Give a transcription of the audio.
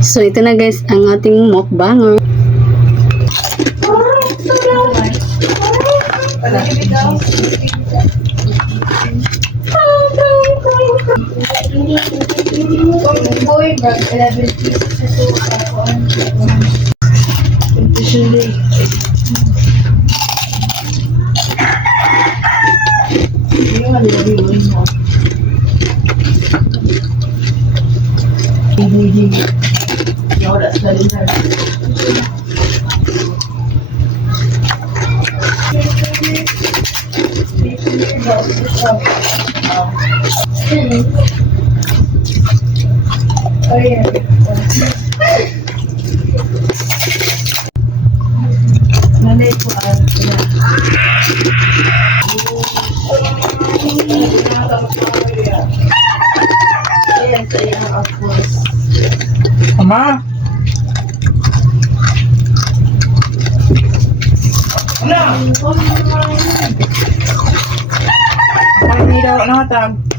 So ito na guys ang ating mukbanger. Ama! Ano? Ako hindi daw nakatag.